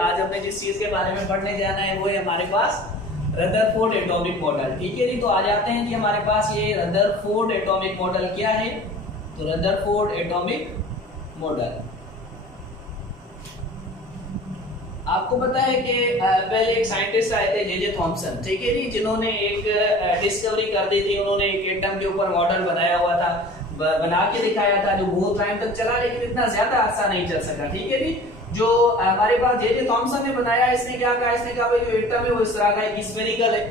आज हमने जिस चीज के बारे में पढ़ने जाना है वो है हमारे पास रदरफोर्ड एटॉमिक मॉडल। ठीक है जी, तो आ जाते हैं कि हमारे पास ये रदरफोर्ड एटॉमिक मॉडल क्या है। तो रदरफोर्ड एटॉमिक मॉडल आपको पता है कि पहले एक साइंटिस्ट आए थे जे थॉमसन, ठीक है जी, जिन्होंने एक डिस्कवरी कर दी थी। उन्होंने एक एटम के ऊपर मॉडल बनाया हुआ था, बना के दिखाया था, जो बहुत टाइम तक चला, लेकिन इतना ज्यादा अर्सा नहीं चल सका। ठीक है जी, जो हमारे पास जे थॉमसन ने बनाया, इसने क्या कहा, इसने कहा भाई जो एटम है वो इस तरह का एक स्फेरिकल है,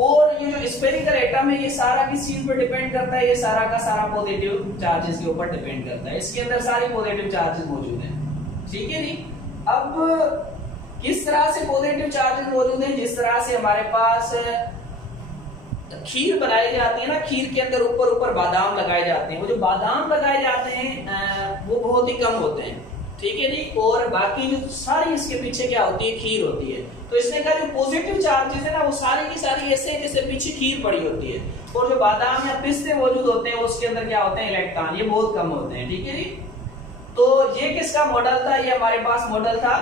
और ये जो स्फेरिकल एटम है ये सारा किस चीज पर डिपेंड करता है, ये सारा का सारा पॉजिटिव चार्जेस के ऊपर डिपेंड करता है। इसके अंदर सारे पॉजिटिव चार्जेस मौजूद हैं। ठीक है जी, अब किस तरह से पॉजिटिव चार्जेस मौजूद हैं, जिस तरह से हमारे पास खीर बनाई जाती है ना, खीर के अंदर ऊपर ऊपर बादाम लगाए जाते हैं, वो जो बादाम लगाए जाते हैं वो बहुत ही कम होते हैं। ठीक है जी, और बाकी जो सारी इसके पीछे क्या होती है, खीर होती है। तो इसने कहा जो पॉजिटिव चार्जेस है ना वो सारी की सारी ऐसे हैं जैसे पीछे खीर पड़ी होती है, और जो बादाम या पिस्ते मौजूद होते हैं उसके अंदर क्या होते हैं, इलेक्ट्रॉन, ये बहुत कम होते हैं। ठीक है जी, तो ये किसका मॉडल था, ये हमारे पास मॉडल था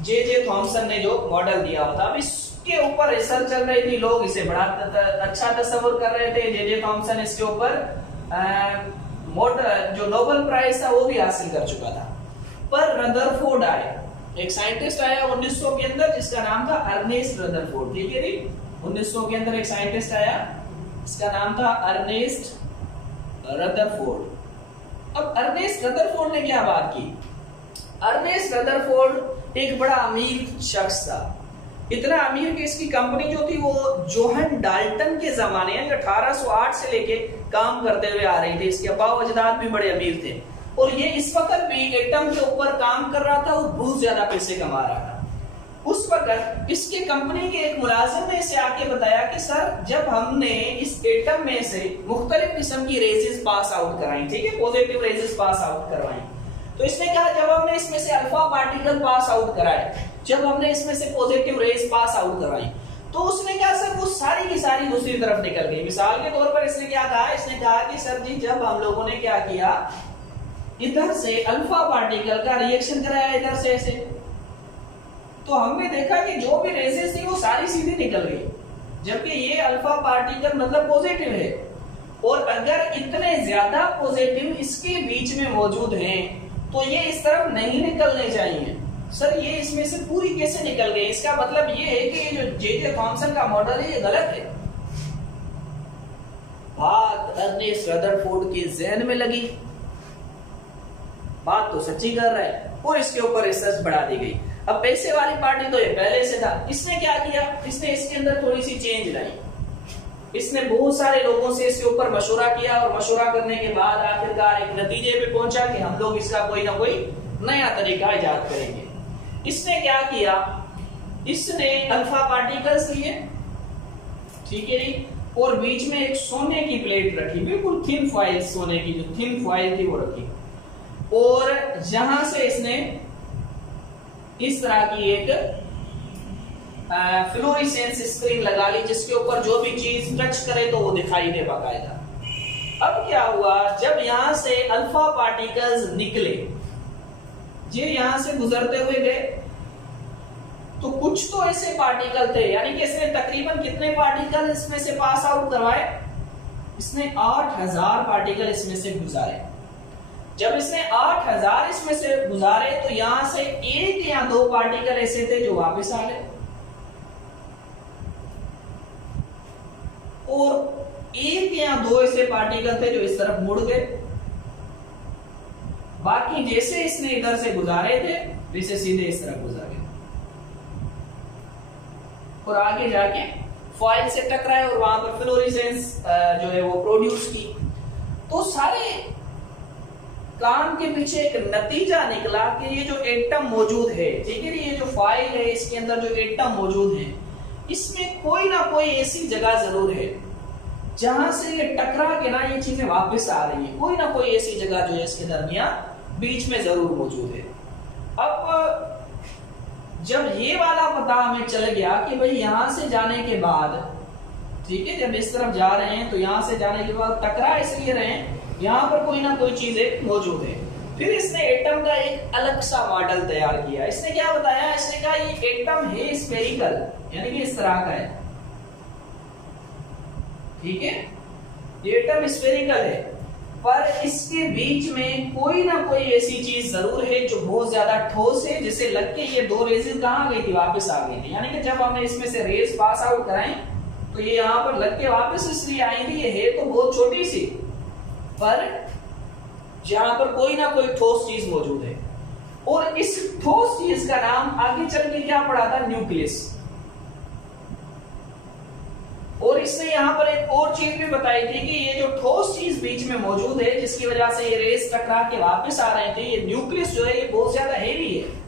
जे थॉमसन ने जो मॉडल दिया हुआ था। अब इसके ऊपर रिसर्च चल रही थी, लोग इसे बड़ा अच्छा तस्वर कर रहे थे। जे थॉमसन इसके ऊपर जो नोबेल प्राइज था वो भी हासिल कर चुका था। पर रदरफोर्ड आए, एक साइंटिस्ट आया 1900 के अंदर जिसका नाम था अर्नेस्ट रदरफोर्ड। ठीक है जी, 1900 के अंदर एक साइंटिस्ट आया, इसका नाम था अर्नेस्ट रदरफोर्ड। अब अर्नेस्ट रदरफोर्ड ने क्या बात की, अर्नेस्ट रदरफोर्ड एक बड़ा अमीर शख्स था, इतना अमीर कि इसकी कंपनी जो थी वो जोहन डाल्टन के जमाने यानी 1808 से लेके काम करते हुए आ रही थी। इसके अब्बा अजदाद भी बड़े अमीर थे, और ये इस वक्त भी एटम के ऊपर काम कर रहा था और बहुत ज्यादा पैसे कमा रहा था। उस वक्त इसके कंपनी के एक मुलाजिम ने इसे आके बताया कि सर, जब हमने इस एटम में से मुख्तलिफ किस्म की रेजेस पास आउट कराई, ठीक है, पॉजिटिव रेजेस पास आउट करवाई, तो इसने कहा जब हमने इसमें से अल्फा पार्टिकल पास आउट कराए, जब हमने इसमें से पॉजिटिव रेज पास आउट करवाई, तो उसने कहा सर वो सारी की सारी दूसरी तरफ निकल गई। मिसाल के तौर पर इसने क्या कहा, इसने कहा कि सर जी जब हम लोगों ने क्या किया, इधर से अल्फा पार्टिकल का रिएक्शन कराया इधर से ऐसे, तो हमने देखा कि जो भी रेजेस थी वो सारी सीधी निकल गई, जबकि ये अल्फा पार्टिकल मतलब पॉजिटिव है, और अगर इतने ज्यादा पॉजिटिव इसके बीच में मौजूद हैं तो ये इस तरफ नहीं निकलने चाहिए। सर ये इसमें से पूरी कैसे निकल गई, इसका मतलब ये है कि ये जो जे थॉमसन का मॉडल है ये गलत है। बात अर्नेस्ट रदरफोर्ड के जहन में लगी, बात तो सच्ची कर रहा है, और इसके ऊपर रिसर्च बढ़ा दी गई। अब पैसे वाली पार्टी तो ये पहले से था, इसने क्या किया, इसने इसके अंदर थोड़ी सी चेंज लाई। इसने बहुत सारे लोगों से इसके ऊपर मशवरा किया, और मशवरा करने के बाद आखिरकार एक नतीजे पे पहुंचा कि हम लोग इसका कोई ना कोई नया तरीका इजाद करेंगे। इसने क्या किया, इसने अल्फा पार्टिकल्स लिए, ठीक है जी, और बीच में एक सोने की प्लेट रखी, बिल्कुल थिन फॉइल, सोने की जो थिन फॉइल थी वो रखी, और यहां से इसने इस तरह की एक फ्लोरेसेंस स्क्रीन लगा ली, जिसके ऊपर जो भी चीज टच करे तो वो दिखाई दे बाकायदा। अब क्या हुआ, जब यहां से अल्फा पार्टिकल्स निकले, ये यहां से गुजरते हुए गए, तो कुछ तो ऐसे पार्टिकल थे, यानी कि इसने तकरीबन कितने पार्टिकल इसमें से पास आउट करवाए, इसने 8000 पार्टिकल इसमें से गुजारे। जब इसने 8000 इसमें से गुजारे तो यहां से एक या दो पार्टिकल ऐसे थे जो वापस आ गए, और एक या दो ऐसे पार्टिकल थे जो इस तरफ मुड़ गए। बाकी जैसे इसने इधर से गुजारे थे वैसे सीधे इस तरफ गुजर गए, और आगे जाके फॉइल से टकराए और वहां पर फ्लोरेसेंस जो है वो प्रोड्यूस की। तो सारे काम के पीछे एक नतीजा निकला कि ये जो एटम मौजूद है, ठीक है, ये जो फाइल है इसके अंदर जो एटम मौजूद है, इसमें कोई ना कोई ऐसी जगह जरूर है जहां से ये टकरा के ना ये चीजें वापस आ रही है, कोई ना कोई ऐसी जगह जो है इसके दरमियान बीच में जरूर मौजूद है। अब जब ये वाला पता हमें चल गया कि भाई यहां से जाने के बाद, ठीक है, जब इस तरफ जा रहे हैं तो यहां से जाने के बाद टकरा इसलिए रहे, यहां पर कोई ना कोई चीजें मौजूद है, फिर इसने एटम का एक अलग सा मॉडल तैयार किया। इसने क्या बताया, इसने कहा ये एटम है स्फेरिकल, यानी कि इस तरह का है, ठीक है, ये एटम स्फेरिकल है, पर इसके बीच में कोई ना कोई ऐसी चीज जरूर है जो बहुत ज्यादा ठोस है, जिसे लग के ये दो रेजेस कहां गई थी, वापस आ गई थी। यानी कि जब हमने इसमें से रेज पास आउट कराई तो ये यहां पर लग के वापस इसलिए आई थी, ये है तो बहुत छोटी सी, पर जहां पर कोई ना कोई ठोस चीज मौजूद है। और इस ठोस चीज का नाम आगे चल के क्या पड़ा था, न्यूक्लियस। और इससे यहां पर एक और चीज भी बताई थी कि ये जो ठोस चीज बीच में मौजूद है, जिसकी वजह से ये रेस टकरा के वापस आ रहे थे, ये न्यूक्लियस जो है ये बहुत ज्यादा हेवी है,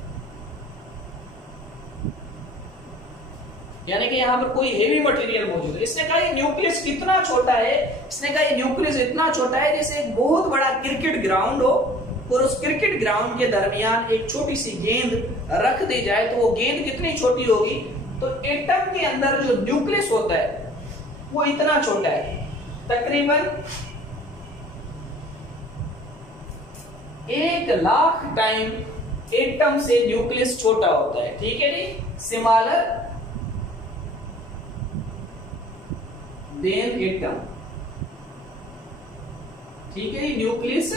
यानी कि यहां पर कोई हेवी मटेरियल मौजूद है। इसने कहा ये न्यूक्लियस कितना छोटा है, इसने कहा ये न्यूक्लियस इतना छोटा है जैसे एक बहुत बड़ा क्रिकेट ग्राउंड हो और उस क्रिकेट ग्राउंड के दरमियान एक छोटी सी गेंद रख दी जाए तो वो गेंद कितनी छोटी होगी, तो एटम के अंदर जो न्यूक्लियस होता है वो इतना छोटा है, तकरीबन 1,00,000 टाइम एटम से न्यूक्लियस छोटा होता है, ठीक है जी, स्मॉलर देन एटम, ठीक है, nucleus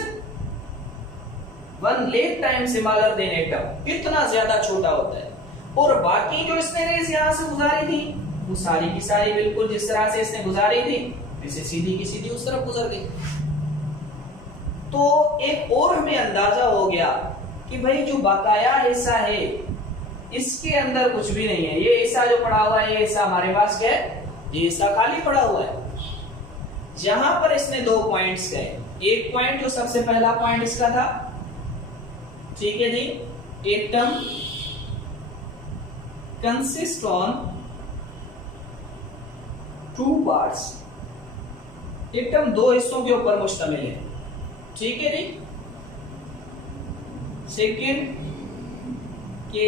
1,00,000 time smaller than atom, इतना ज्यादा छोटा होता है। और बाकी जो इसने रेस यहां से गुजारी थी वो सारी की सारी बिल्कुल जिस तरह से इसने गुजारी थी इसे सीधी की सीधी उस तरफ गुजर गई। तो एक और हमें अंदाजा हो गया कि भाई जो बकाया हिस्सा है इसके अंदर कुछ भी नहीं है, ये हिस्सा जो पड़ा हुआ है, ये हिस्सा हमारे पास क्या है, ये हिस्सा खाली पड़ा हुआ है। जहां पर इसने 2 पॉइंट्स गए, एक पॉइंट जो सबसे पहला पॉइंट इसका था, ठीक है जी, atom consist on 2 parts, atom 2 हिस्सों के ऊपर मुश्तमिल है, ठीक है जी। सेकंड के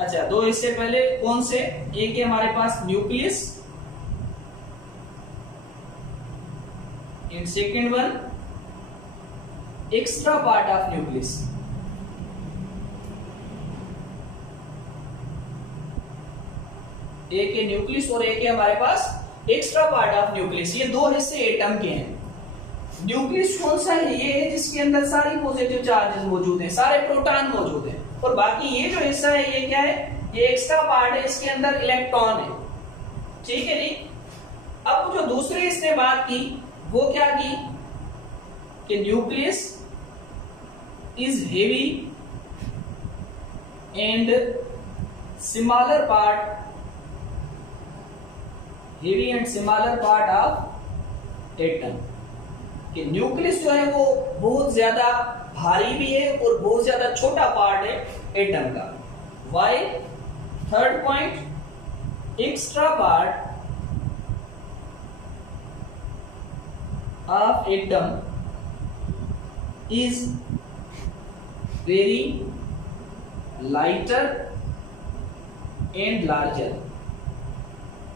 अच्छा 2 हिस्से पहले कौन से, एक है हमारे पास nucleus and second one extra part of nucleus. एक है न्यूक्लियस और एक है हमारे पास एक्स्ट्रा पार्ट ऑफ न्यूक्लियस। ये 2 हिस्से एटम के हैं। न्यूक्लियस कौन सा है, ये है जिसके अंदर सारी पॉजिटिव चार्जेस मौजूद हैं, सारे प्रोटॉन मौजूद हैं, और बाकी ये जो हिस्सा है ये क्या है, ये एक्स्ट्रा पार्ट है, इसके अंदर इलेक्ट्रॉन है, ठीक है जी। अब जो दूसरे इसने बात की वो क्या की कि nucleus is heavy and smaller part, heavy and smaller part of atom, कि न्यूक्लियस जो है वो बहुत ज्यादा भारी भी है और बहुत ज्यादा छोटा पार्ट है एटम का। Why third point, extra part of atom is very lighter and larger.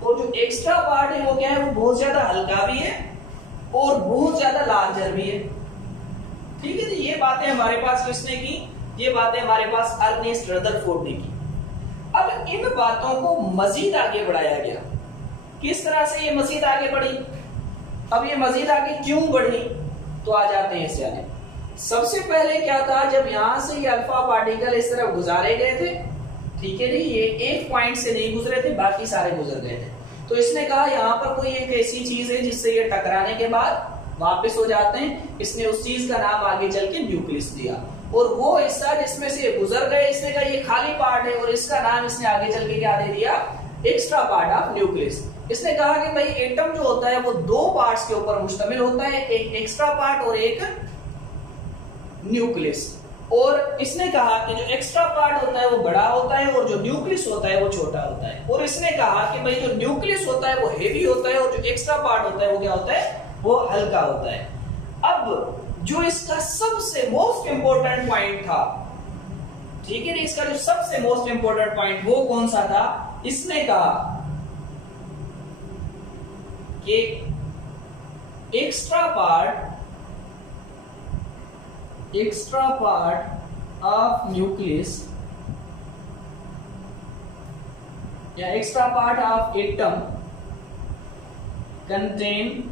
और जो एक्स्ट्रा पार्ट है वो क्या है, वो बहुत ज्यादा हल्का भी है और बहुत ज्यादा लार्जर भी है, ठीक है जी। ये बातें हमारे पास किसने की, ये बातें हमारे पास अर्नेस्ट रदरफोर्ड ने की। अब इन बातों को मजीद आगे बढ़ाया गया। किस तरह से ये मजीद आगे बढ़ी, अब ये मजीद आगे क्यों बढ़ी, तो आ जाते हैं इस जाने। सबसे पहले क्या था, जब यहां से ये अल्फा पार्टिकल इस तरफ गुजारे गए थे, ठीक है जी, ये एक पॉइंट से नहीं गुजरे थे, बाकी सारे गुजर गए थे, तो इसने कहा यहाँ पर कोई एक ऐसी चीज है जिससे ये टकराने के बाद वापस हो जाते हैं। इसने उस चीज का नाम आगे चल के न्यूक्लियस दिया, और वो हिस्सा जिसमें से गुजर गए इसने कहा ये खाली पार्ट है, और इसका नाम इसने आगे चल के क्या दे दिया, एक्स्ट्रा पार्ट ऑफ न्यूक्लियस। इसने कहा कि भाई एटम जो होता है वो 2 पार्ट्स के ऊपर मुश्तमिल होता है, एक एक्स्ट्रा पार्ट और एक न्यूक्लियस। और इसने कहा कि जो एक्स्ट्रा पार्ट होता है वो बड़ा होता है और जो न्यूक्लियस होता है वो छोटा होता है। और इसने कहा कि भाई जो न्यूक्लियस होता है वो हेवी होता है और जो एक्स्ट्रा पार्ट होता है वो क्या होता है, वो हल्का होता है। अब जो इसका सबसे मोस्ट इंपोर्टेंट पॉइंट था, ठीक है, इसका जो सबसे मोस्ट इंपोर्टेंट पॉइंट वो कौन सा था, इसने कहा कि extra part extra part of nucleus या extra part of atom contain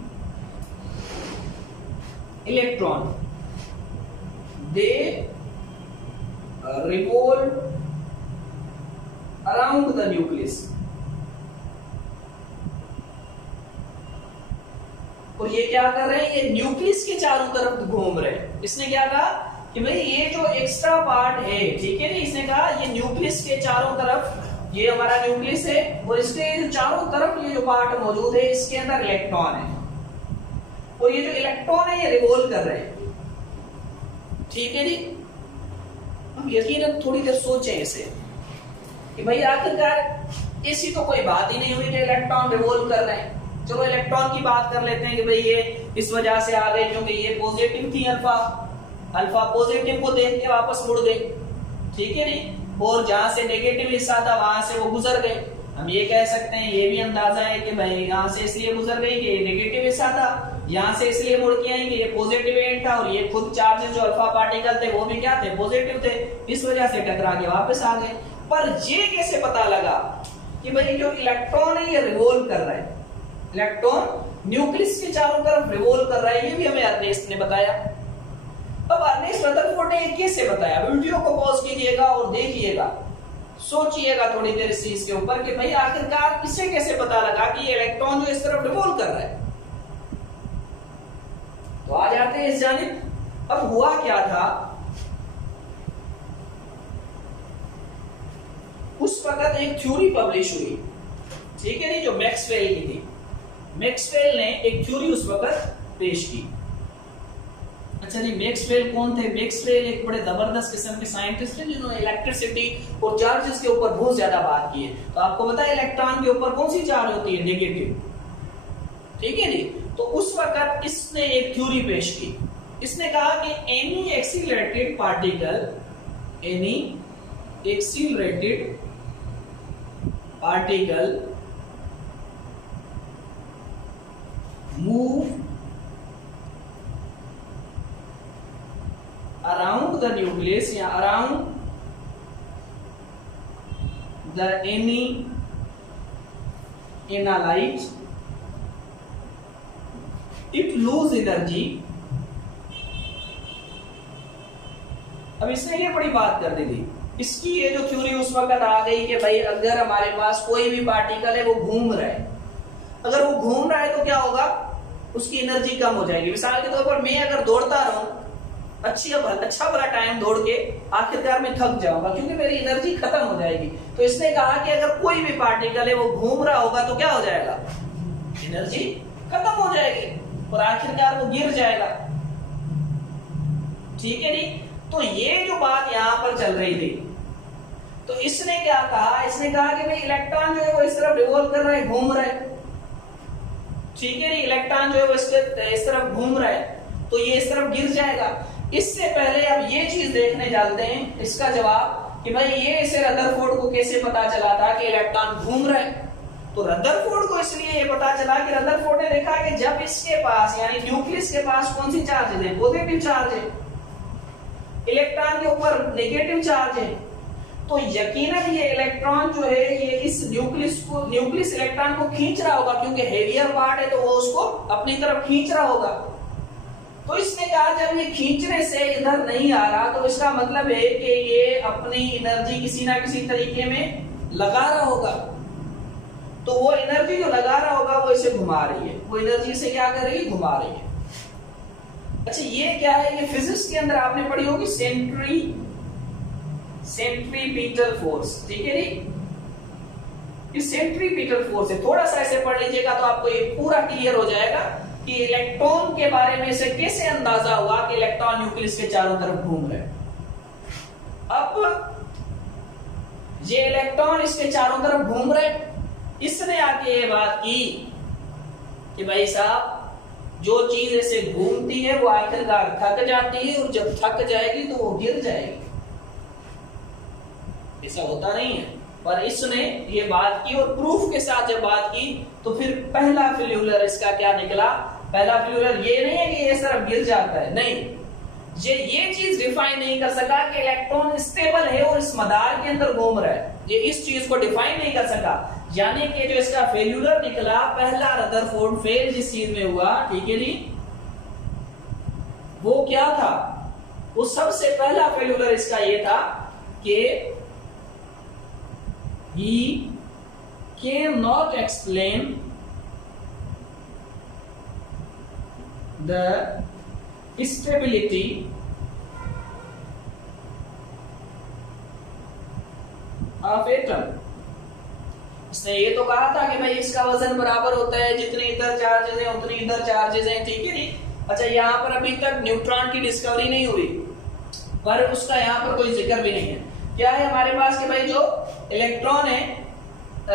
electron. They revolve around the nucleus. और ये क्या कर रहे हैं, ये न्यूक्लियस के चारों तरफ घूम रहे हैं. इसने क्या कहा कि भाई ये जो एक्स्ट्रा पार्ट है, ठीक है, इसने कहा ये न्यूक्लियस के चारों तरफ, ये हमारा न्यूक्लियस है और इसके चारों तरफ ये जो पार्ट मौजूद है इसके अंदर इलेक्ट्रॉन है और ये जो इलेक्ट्रॉन है ये रिवॉल्व कर रहे हैं. ठीक है जी. हम यकीनन थोड़ी देर सोचें इसे कि भाई आखिरकार ऐसी तो कोई बात ही नहीं हुई कि इलेक्ट्रॉन रिवॉल्व कर रहे हैं. चलो इलेक्ट्रॉन की बात कर लेते हैं कि भाई ये इस वजह से आ गए क्योंकि ये पॉजिटिव थी, अल्फा पॉजिटिव को देख के वापस मुड़ गई. ठीक है नहीं. और जहां से नेगेटिव हिस्सा था वहां से वो गुजर गए. हम ये कह सकते हैं, ये भी अंदाजा है कि भाई यहाँ से इसलिए गुजर गई कि नेगेटिव हिस्सा था, यहाँ से इसलिए मुड़ के आई कि ये पॉजिटिव एंड था और ये खुद चार्जेस जो अल्फा पार्टिकल थे वो भी क्या थे, पॉजिटिव थे, इस वजह से टकरा के वापस आ गए. पर ये कैसे पता लगा कि भाई जो इलेक्ट्रॉन है ये रिवॉल्व कर रहा है, इलेक्ट्रॉन न्यूक्लियस के चारों तरफ रिवॉल्व कर रहा है, ये भी हमें अर्नेस्ट ने बताया. अब अर्नेस्ट रदरफोर्ड ने कैसे बताया, वीडियो को पॉज कीजिएगा और देखिएगा, सोचिएगा थोड़ी देर इस चीज के ऊपर कि भाई आखिरकार इसे कैसे पता लगा कि ये इलेक्ट्रॉन जो इस तरफ रिवॉल्व कर रहा है. तो आ जाते हैं इस जानिब. अब हुआ क्या था, उस वक्त एक थ्योरी पब्लिश हुई, ठीक है नहीं, जो मैक्सवेल की थी. मैक्सवेल ने एक थ्योरी उस वक्त पेश की. अच्छा जी, मैक्सवेल कौन थे? मैक्सवेल एक बड़े जबरदस्त किस्म के साइंटिस्ट हैं जिन्होंने इलेक्ट्रिसिटी और चार्जेस के ऊपर बहुत ज्यादा बात की है. तो आपको पता है इलेक्ट्रॉन के ऊपर कौन सी चार्ज होती है, नेगेटिव. ठीक है जी. तो उस वक्त इसने एक थ्योरी पेश की. इसने कहा कि any accelerated particle, any accelerated particle move around the nucleus या around the any analyte, it lose energy. अब इसने ये बड़ी बात कर दी थी. इसकी ये जो थ्योरी उस वक्त आ गई कि भाई अगर हमारे पास कोई भी पार्टिकल है वो घूम रहा है, अगर वो घूम रहा है तो क्या होगा, उसकी एनर्जी कम हो जाएगी. मिसाल के तौर पर मैं अगर दौड़ता रहूं अच्छा बड़ा टाइम दौड़ के आखिरकार मैं थक जाऊंगा क्योंकि मेरी एनर्जी खत्म हो जाएगी. तो इसने कहा कि अगर कोई भी पार्टिकल है वो घूम रहा होगा तो क्या हो जाएगा, एनर्जी खत्म हो जाएगी और आखिरकार वो गिर जाएगा. ठीक है नहीं. तो ये जो बात यहां पर चल रही थी, तो इसने क्या कहा, इसने कहा कि भाई इलेक्ट्रॉन जो है वो इस तरफ रिवॉल्व कर रहा है, घूम रहा है. ठीक है नहीं. इलेक्ट्रॉन जो है वो इस तरफ घूम रहा है तो ये इस तरफ गिर जाएगा. इससे पहले अब ये चीज देखने चलते हैं इसका जवाब कि भाई ये इसे रदरफोर्ड को कैसे पता चला था कि इलेक्ट्रॉन घूम रहा है. तो रदरफोर्ड को इसलिए ये पता चला कि रदरफोर्ड ने देखा कि जब इसके पास यानी न्यूक्लियस के पास कौन सी चार्ज है, पॉजिटिव चार्ज है, इलेक्ट्रॉन के ऊपर नेगेटिव चार्ज है, तो यकीनन ये इलेक्ट्रॉन जो है ये इस न्यूक्लियस इलेक्ट्रॉन को खींच रहा होगा क्योंकि हेवियर पार्ट है तो वो उसको अपनी तरफ खींच रहा होगा. तो इसने कहा जब ये खींचने से इधर नहीं आ रहा तो इसका मतलब है कि ये अपनी एनर्जी किसी ना किसी तरीके में लगा रहा होगा. तो वो एनर्जी जो लगा रहा होगा वो इसे घुमा रही है, वो एनर्जी से क्या कर रही है, घुमा रही है. अच्छा ये क्या है, ये फिजिक्स के अंदर आपने पढ़ी होगी सेंट्रीपिटल फोर्स. ठीक है जी. ये सेंट्रीपिटल फोर्स है, थोड़ा सा ऐसे पढ़ लीजिएगा तो आपको ये पूरा क्लियर हो जाएगा कि इलेक्ट्रॉन के बारे में से कैसे अंदाजा हुआ कि इलेक्ट्रॉन न्यूक्लियस के चारों तरफ घूम रहे. अब ये इलेक्ट्रॉन इसके चारों तरफ घूम रहे, इसने आके ये बात की कि भाई साहब जो चीज ऐसे घूमती है वो आखिरकार थक जाती है और जब थक जाएगी तो वो गिर जाएगी. ऐसा होता नहीं है, पर इसने ये बात की और प्रूफ के साथ जब बात की तो फिर पहला फेल्यूलर इसका क्या निकला. पहला फेल्यूलर ये नहीं है कि ये सिर्फ गिर जाता है, नहीं, ये चीज डिफाइन नहीं कर सका कि इलेक्ट्रॉन स्टेबल है और इस मदार के अंदर घूम रहा है, ये इस चीज को डिफाइन नहीं कर सका। यानी कि जो इसका फेल्यूलर निकला, पहला रदरफोर्ड फेल जिस चीज में हुआ, ठीक है जी, वो क्या था? वो सबसे पहला फेल्यूलर इसका ये था कि he cannot explain the stability of atom। इसने ये तो कहा था कि भाई इसका वजन बराबर होता है, जितनी इधर चार्जेस हैं उतनी इधर चार्जेस हैं, ठीक है नहीं। अच्छा, यहाँ पर अभी तक न्यूट्रॉन की डिस्कवरी नहीं हुई, पर उसका यहाँ पर कोई जिक्र भी नहीं है। क्या है हमारे पास कि भाई जो इलेक्ट्रॉन है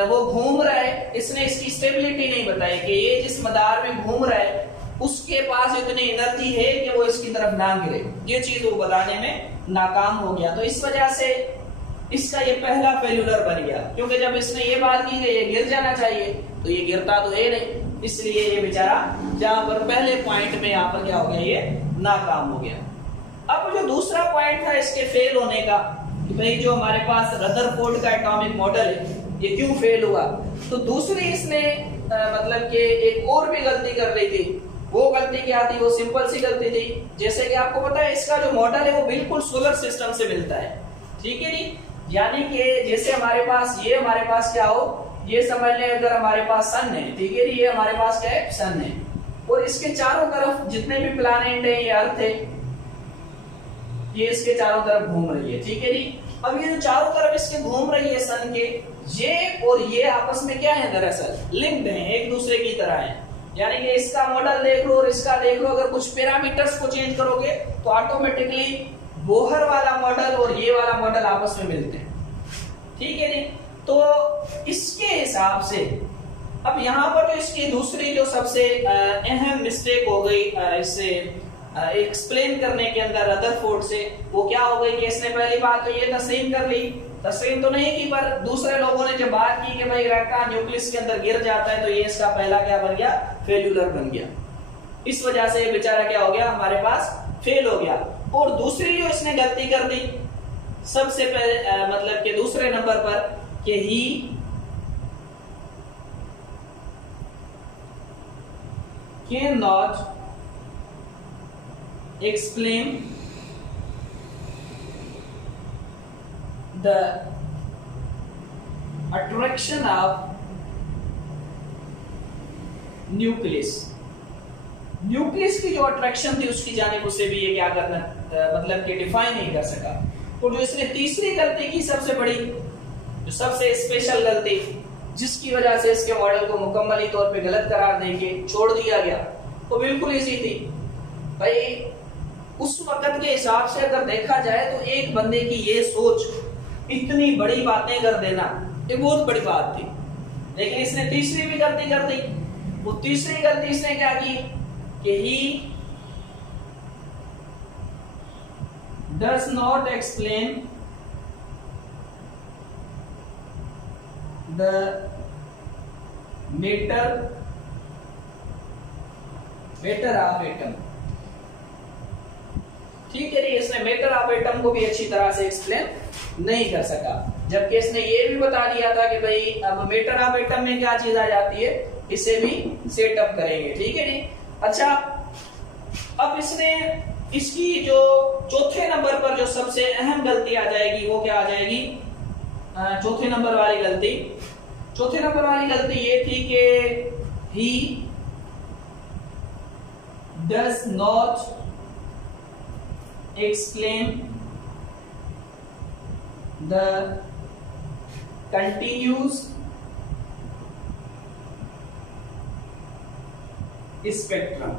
वो घूम रहा है, इसने इसकी स्टेबिलिटी नहीं बताई कि ये जिस मदार में घूम रहा है उसके पास इतनी एनर्जी है कि वो इसकी तरफ ना गिरे, ये चीज वो बताने में नाकाम हो गया। तो इस वजह से इसका ये पहला फेल्यूलर बन गया, क्योंकि जब इसने ये बात की कि ये गिर जाना चाहिए तो ये गिरता तो है नहीं, इसलिए ये बेचारा जहां पर पहले पॉइंट में यहाँ पर क्या हो गया, ये नाकाम हो गया। अब जो दूसरा पॉइंट था इसके फेल होने का, कि भाई जो हमारे पास रदरफोर्ड का एटॉमिक मॉडल है ये क्यों फेल हुआ, तो दूसरी इसने मतलब कि एक और भी गलती कर रही थी। वो गलती क्या थी? वो सिंपल सी गलती थी, जैसे कि आपको पता है इसका जो मॉडल है वो बिल्कुल सोलर सिस्टम से मिलता है, ठीक है नहीं। यानी कि जैसे हमारे पास क्या हो, ये समझ लें अगर हमारे पास सन है, ठीक है, ये हमारे पास क्या है, सन है, और इसके चारों तरफ जितने भी प्लैनेट हैं, ये अर्थ है, ये इसके चारों तरफ घूम रही है, ठीक है जी। अब ये जो चारों तरफ इसके घूम रही है सन के, ये और ये आपस में क्या है, दरअसल लिंक्ड हैं, एक दूसरे की तरह हैं। यानी कि इसका मॉडल देख लो और इसका देख लो, अगर कुछ पैरामीटर्स को चेंज करोगे तो ऑटोमेटिकली बोहर वाला मॉडल और ये वाला मॉडल आपस में मिलते हैं, ठीक है जी। तो इसके हिसाब से अब यहाँ पर जो इसकी दूसरी जो सबसे अहम मिस्टेक हो गई इससे एक्सप्लेन करने के अंदर रदरफोर्ड से, वो क्या हो गई कि इसने पहली बात तो ये तस्लीम कर ली, तस्लीम तो नहीं की, पर दूसरे लोगों ने जब बात की कि भाई इलेक्ट्रॉन न्यूक्लियस के अंदर गिर जाता है, तो ये इसका पहला क्या बन गया, फेल्यूलर बन गया। इस वजह से ये बेचारा क्या हो गया, हमारे पास फेल हो गया। और दूसरी जो इसने गलती कर दी सबसे पहले मतलब कि दूसरे नंबर पर, कि he can not explain the attraction of nucleus। Nucleus की जो अट्रैक्शन थी उसकी जानिब उसे भी ये क्या करना मतलब कि डिफाइन नहीं कर सका। तो जो इसने तीसरी गलती की, सबसे बड़ी जो सबसे स्पेशल गलती, जिसकी वजह से इसके मॉडल को मुकम्मली तौर पे गलत करार देके छोड़ दिया गया, वो बिल्कुल इजी थी भाई। उस वक्त के हिसाब से अगर देखा जाए तो एक बंदे की ये सोच, इतनी बड़ी बातें कर देना, ये बहुत बड़ी बात थी। लेकिन इसने तीसरी भी गलती कर दी। वो तीसरी गलती इसने क्या की कि he does not explain the matter of atom, ठीक है। इसने मैटर ऑफ एटम को भी अच्छी तरह से एक्सप्लेन नहीं कर सका, जबकि इसने ये भी बता दिया था कि भाई अब मैटर ऑफ एटम में क्या चीज आ जाती है, इसे भी सेटअप करेंगे, ठीक है जी। अच्छा, अब इसने इसकी जो चौथे नंबर पर जो सबसे अहम गलती आ जाएगी वो क्या आ जाएगी, चौथे नंबर वाली गलती ये थी कि he does not explain the continuous spectrum,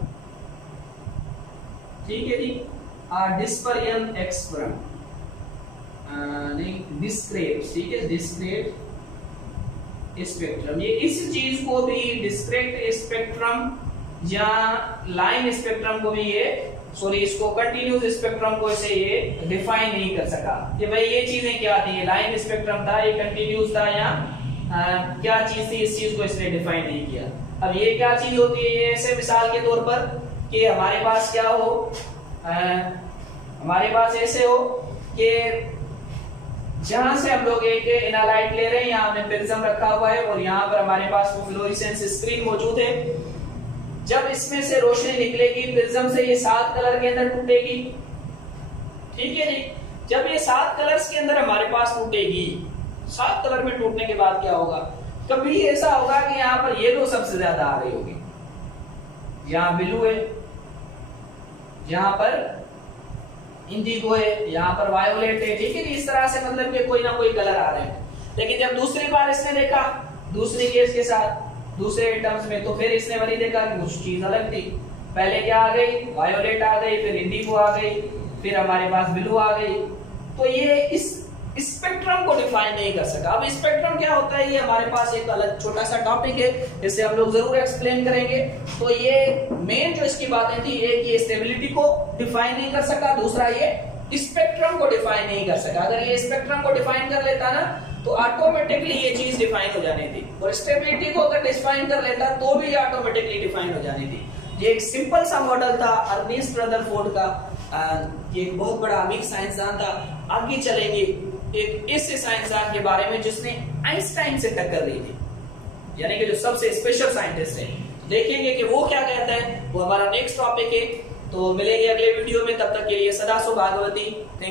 ठीक है जी। डिस्पर्जन एक्सट्रम नहीं डिस्क्रेट, ठीक है, डिस्क्रेट स्पेक्ट्रम। ये इस चीज को भी डिस्क्रेट स्पेक्ट्रम या लाइन स्पेक्ट्रम को भी ये इसको कंटिन्यूस स्पेक्ट्रम को इसे ये डिफाइन नहीं कर सका कि भाई ये चीजें क्या थी, ये लाइन स्पेक्ट्रम था, ये कंटिन्यूस था, या क्या चीज थी, इस चीज को इसने डिफाइन नहीं किया। अब ये क्या चीज होती है, ये ऐसे मिसाल के तौर पर कि हमारे पास क्या हो, हमारे पास ऐसे हो कि जहां से हम लोग एक एनालाइट ले रहे हैं, यहाँ हमने प्रिज्म रखा हुआ है और यहाँ पर हमारे पास वो फ्लोरेसेंस स्क्रीन मौजूद है। जब इसमें से रोशनी निकलेगी प्रिज्म से, ये 7 कलर के अंदर टूटेगी। ठीक है जी। जब ये 7 कलर्स के अंदर हमारे पास टूटेगी, 7 कलर में टूटने के बाद क्या होगा, कभी ऐसा होगा कि यहाँ पर येलो सबसे ज्यादा आ रही होगी, यहाँ ब्लू है, यहाँ पर इंडिगो है, यहाँ पर वायोलेट है। ठीक है, इस तरह से मतलब कि कोई ना कोई कलर आ रहे हैं। लेकिन जब दूसरी बार इसने देखा, दूसरी केस के साथ, दूसरे टर्म्स में, तो फिर इसने वही देखा कि कुछ चीज अलग थी। पहले क्या आ गई, वायोलेट आ गई, फिर इंडिगो आ गई, फिर हमारे पास ब्लू आ गई। तो ये इस स्पेक्ट्रम को डिफाइन नहीं कर सका। अब स्पेक्ट्रम क्या होता है, ये हमारे पास एक अलग छोटा सा टॉपिक है, इसे हम लोग जरूर एक्सप्लेन करेंगे। तो ये मेन जो इसकी बातें थी, एक ये स्टेबिलिटी को डिफाइन नहीं कर सका, दूसरा ये स्पेक्ट्रम को डिफाइन नहीं कर सका। अगर ये स्पेक्ट्रम को डिफाइन कर लेता ना, तो ऑटोमेटिकली ये चीज डिफाइन हो जानी थी, और स्टेबिलिटी को अगर डिफाइन कर लेता तो भी ऑटोमेटिकली डिफाइन हो जानी थी। ये एक सिंपल सा मॉडल था अर्नेस्ट रदरफोर्ड का। ये एक बहुत बड़ा अमीर साइंसदान था। आगे चलेंगे एक ऐसे साइंसदान के बारे में जिसने आइंस्टाइन से टक्कर दी थी, यानी कि जो सबसे स्पेशल साइंटिस्ट है। देखेंगे कि वो क्या कहता है, वो हमारा नेक्स्ट टॉपिक है। तो मिलेंगे अगले वीडियो में, तब तक के लिए सदा सो भागवती।